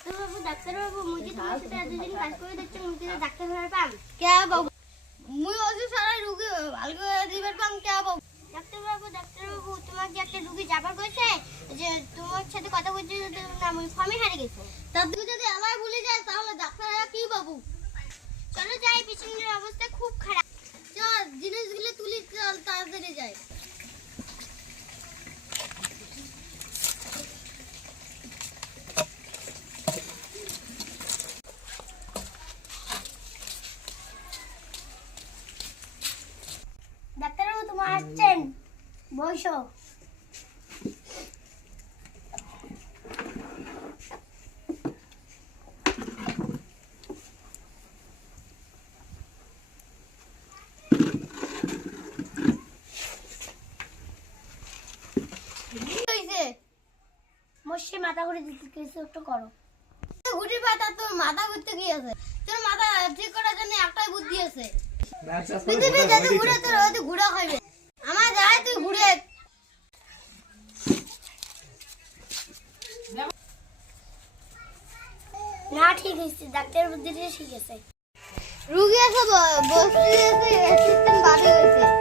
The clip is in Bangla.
ডাক্তারবাবু মুই কি তোমার সাথে এতদিন কাজ করে দেখছি মুই কি ডাক্তার হওয়ার পাম কে বাবু মুই ওই সারা রোগী ভালো করে দিবার পাম কে বাবু ডাক্তারবাবু তোমার যে একটা রোগী যাবার কইছে যে তোমার সাথে কথা কইতে না মুই ফর্মে হারিয়ে গেছে তা তুই যদি আমায় ভুলে যাস তাহলে ডাক্তাররা কি বাবু চলো যাই পেশেন্টের অবস্থা খুব খারাপ চল জিনিসগুলো তুলি চল তাড়াতাড়ি যাই ডাক্তারবাবু তোমার আসছেন বসো মশে মাথা ঘুরে দিতে কিছু একটু করো ঘুরি পাতা তোর মাথা ঘুরতে কি আছে তোর মাথা ঠিক করার জন্য একটাই বুদ্ধি আছে পৃথিবী যত ঘুরে তোর হয়তো ঘুরা খাইবে আমার যায় তুই ঘুরে না ঠিক আছে ডাক্তার বুদ্ধিটা ঠিক আছে রুগী আছে বসে আছে সিস্টেম বাড়ি হয়েছে